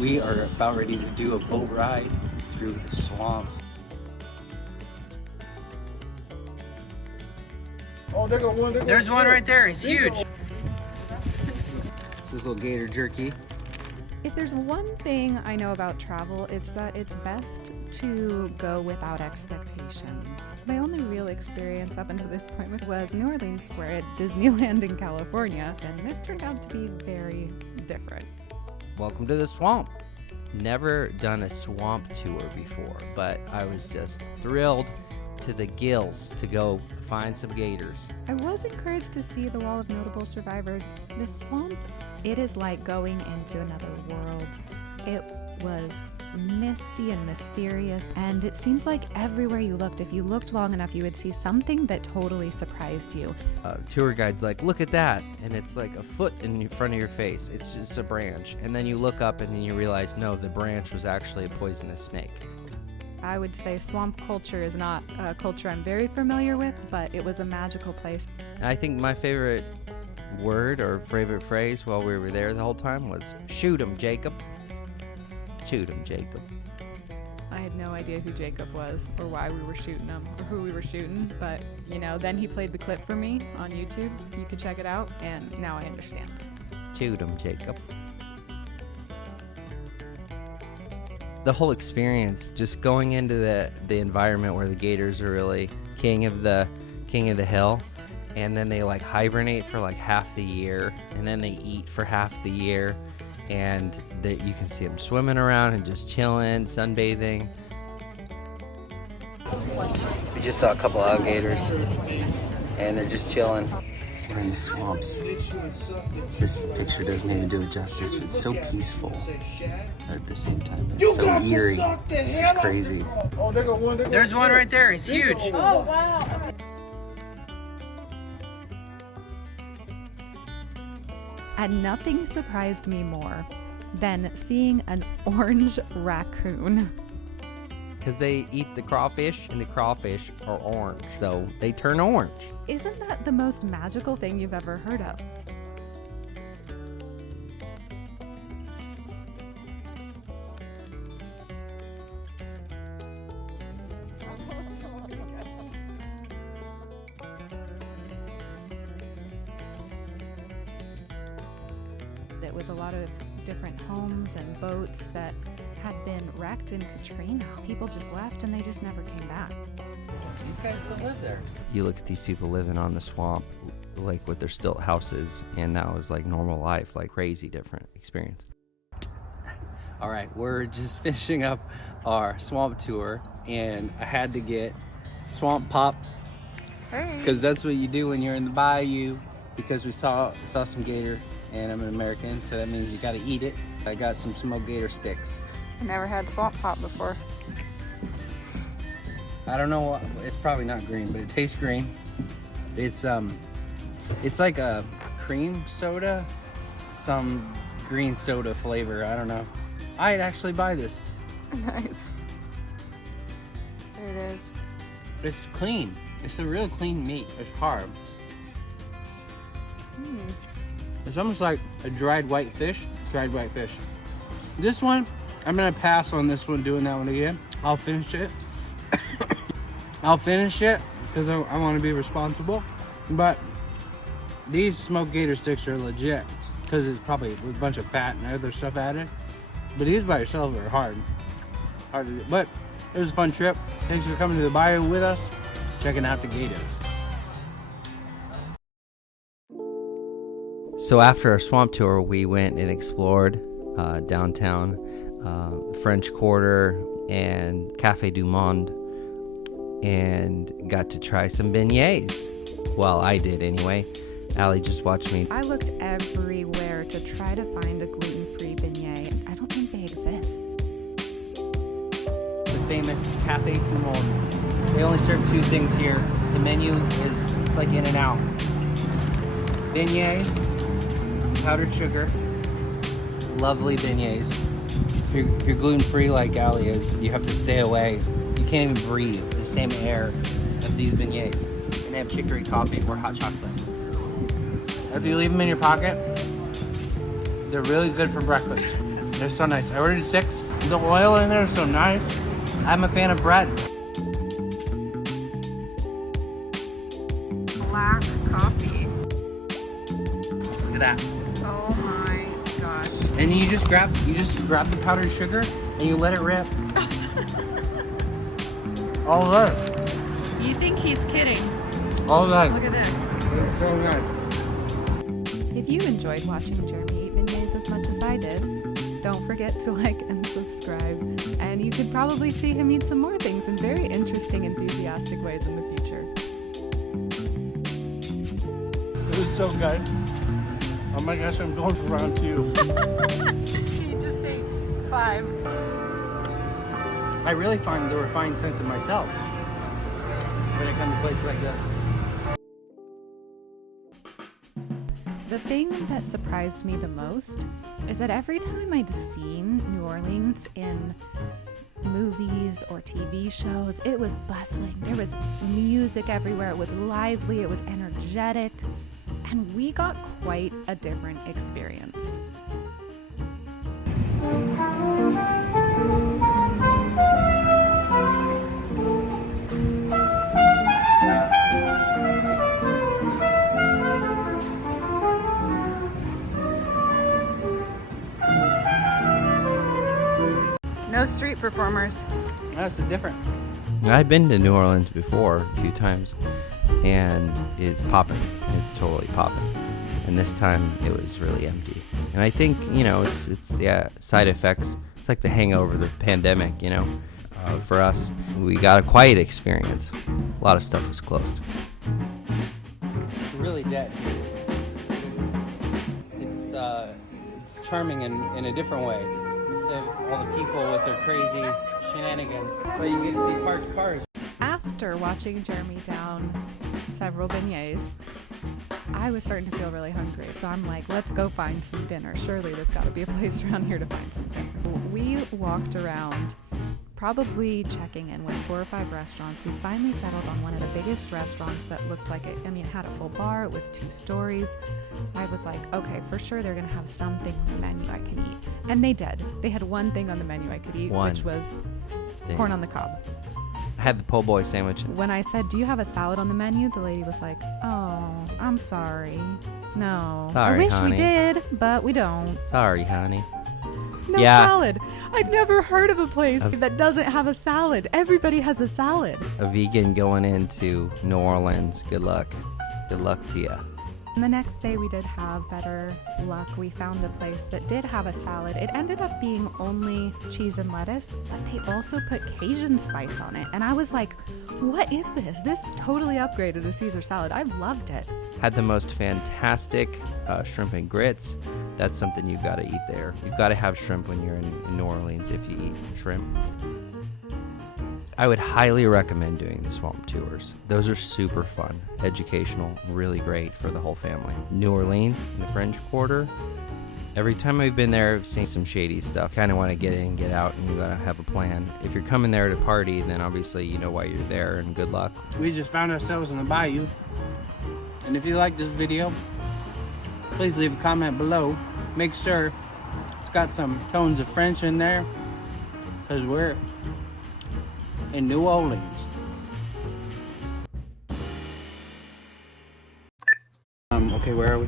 We are about ready to do a boat ride through the swamps. Oh, There's one right there. He's huge. This is little gator jerky. If there's one thing I know about travel, it's that it's best to go without expectations. My only real experience up until this point was New Orleans Square at Disneyland in California, and this turned out to be very different. Welcome to the swamp. Never done a swamp tour before, but I was just thrilled to the gills to go find some gators. I was encouraged to see the Wall of Notable Survivors. The swamp, it is like going into another world. It was misty and mysterious, and it seemed like everywhere you looked, if you looked long enough, you would see something that totally surprised you. Tour guide's like, look at that, and it's like a foot in front of your face. It's just a branch, and then you look up and then you realize, no, the branch was actually a poisonous snake. I would say swamp culture is not a culture I'm very familiar with, but it was a magical place. And I think my favorite word or favorite phrase while we were there the whole time was, shoot 'em, Jacob. Shoot 'em, Jacob. I had no idea who Jacob was or why we were shooting him or who we were shooting, but then he played the clip for me on YouTube. You can check it out, and now I understand. Shoot 'em, Jacob. The whole experience, just going into the environment where the gators are really king of the hill, and then they like hibernate for like half the year, and then they eat for half the year, and you can see them swimming around and just chilling, sunbathing. We just saw a couple alligators, and they're just chilling. We're in the swamps. This picture doesn't even do it justice, but it's so peaceful at the same time. It's so eerie. This is crazy. There's one right there. He's huge. Oh, wow. And nothing surprised me more than seeing an orange raccoon. Because they eat the crawfish, and the crawfish are orange, so they turn orange. Isn't that the most magical thing you've ever heard of? It was a lot of different homes and boats that had been wrecked in Katrina. People just left and they just never came back. These guys still live there. You look at these people living on the swamp, like with their stilt houses, and that was like normal life, like crazy different experience. All right, we're just finishing up our swamp tour, and I had to get swamp pop, because that's what you do when you're in the bayou, because we saw some gator, and I'm an American, so that means you gotta eat it. I got some smoked gator sticks. I never had swamp pop before. I don't know, it's probably not green, but it tastes green. It's like a cream soda, some green soda flavor, I don't know. I'd actually buy this. Nice. There it is. It's clean. It's a real clean meat. It's hard. It's almost like a dried white fish. Dried white fish. This one, I'm gonna pass on this one, doing that one again. I'll finish it. I'll finish it because I want to be responsible. But these smoked gator sticks are legit because it's probably a bunch of fat and other stuff added. But these by yourself are hard to do. But it was a fun trip. Thanks for coming to the bayou with us, checking out the gators. So after our swamp tour, we went and explored downtown, French Quarter, and Café du Monde, and got to try some beignets. Well, I did anyway. Allie just watched me. I looked everywhere to try to find a gluten-free beignet. I don't think they exist. The famous Café du Monde. They only serve two things here. The menu it's like in and out. It's beignets, powdered sugar, lovely beignets. If you're gluten-free like Allie is, you have to stay away. You can't even breathe the same air of these beignets. And they have chicory coffee or hot chocolate. If you leave them in your pocket, they're really good for breakfast. They're so nice. I ordered 6. The oil in there is so nice. I'm a fan of bread. Black coffee. Look at that. Oh my gosh. And you just grab the powdered sugar and you let it rip. All of that. You think he's kidding? All of that. Look at this. It's so nice. If you enjoyed watching Jeremy eat beignets as much as I did, don't forget to like and subscribe. And you could probably see him eat some more things in very interesting, enthusiastic ways in the future. It was so good. Oh my gosh, I'm going for round 2. He just ate 5. I really find the refined sense of myself when I come to places like this. The thing that surprised me the most is that every time I'd seen New Orleans in movies or TV shows, it was bustling. There was music everywhere. It was lively. It was energetic. And we got quite a different experience. No street performers. That's different. I've been to New Orleans before a few times, and it's popping. It's totally popping. And this time it was really empty. And I think, you know, it's side effects. It's like the hangover, the pandemic, you know. For us, we got a quiet experience. A lot of stuff was closed. It's really dead. It's charming in a different way. Instead of all the people with their crazy shenanigans. But you get to see parked cars. After watching Jeremy down several beignets, I was starting to feel really hungry. So I'm like, let's go find some dinner. Surely there's got to be a place around here to find some dinner. We walked around, probably checking in with 4 or 5 restaurants. We finally settled on one of the biggest restaurants that looked like it. I mean, it had a full bar. It was 2 stories. I was like, okay, for sure they're going to have something on the menu I can eat. And they did. They had one thing on the menu I could eat, which was corn on the cob. I had the po' boy sandwich. When I said, do you have a salad on the menu? The lady was like, oh, I'm sorry. No. Sorry, I wish honey. we did, but we don't. Sorry, honey. No Yeah. salad. I'd never heard of a place that doesn't have a salad. Everybody has a salad. A vegan going into New Orleans. Good luck. Good luck to you. And the next day we did have better luck. We found a place that did have a salad. It ended up being only cheese and lettuce, but they also put Cajun spice on it. And I was like, what is this? This totally upgraded a Caesar salad. I loved it. Had the most fantastic shrimp and grits. That's something you've got to eat there. You've got to have shrimp when you're in New Orleans if you eat shrimp. I would highly recommend doing the swamp tours. Those are super fun, educational, really great for the whole family. New Orleans, in the French Quarter, every time I've been there, I've seen some shady stuff. Kind of want to get in and get out, and you gotta have a plan. If you're coming there to party, then obviously you know why you're there, and good luck. We just found ourselves in the bayou. And if you like this video, please leave a comment below. Make sure it's got some tones of French in there, because we're in New Orleans. Okay, where are we?